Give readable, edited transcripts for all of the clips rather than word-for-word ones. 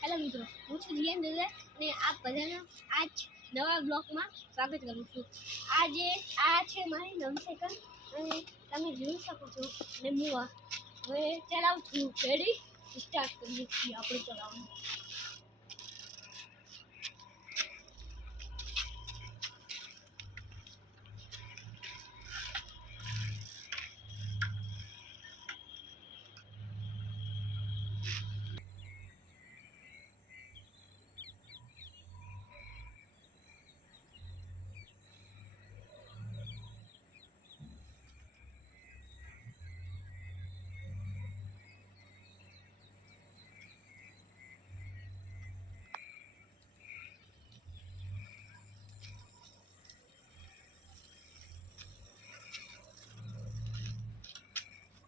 હેલો મિત્રો, હું છું જીએન દુલે અને આપ બધાના આજ નવા બ્લોગમાં સ્વાગત કરું છું. આ છે મારી નમસેકન અને તમે જોઈ શકો છો અને હું હવે ચલાવું છું. રેડી સ્ટાર્ટ કરીએ છીએ આપણે ચલાવવાનું.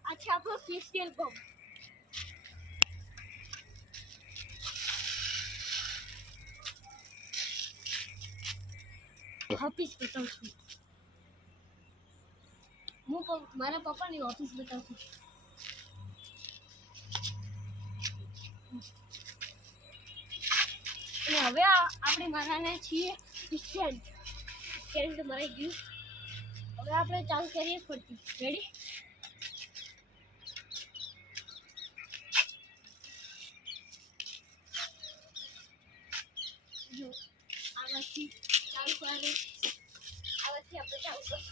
આ છે આપણો સ્પેશિયલ પંપ. ઓફિસ બતાવું છું. હું મારા પપ્પાની ઓફિસ બતાવું છું. અને હવે આપણે મારાના છીએ સ્ટેન્ડ મારી ગયું. હવે આપણે ચાલુ કરીએ ફરતી. રેડી? જો આવાથી ચાલુ કરે, આવાથી આપણે ચાલુ કરીશું.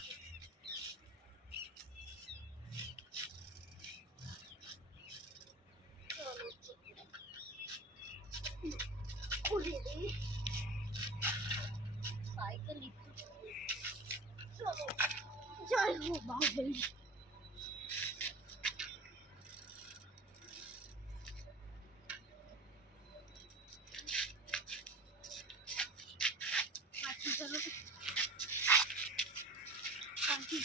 સાયકલ ચલો બાહુબલી. પાછી ચલો પાછી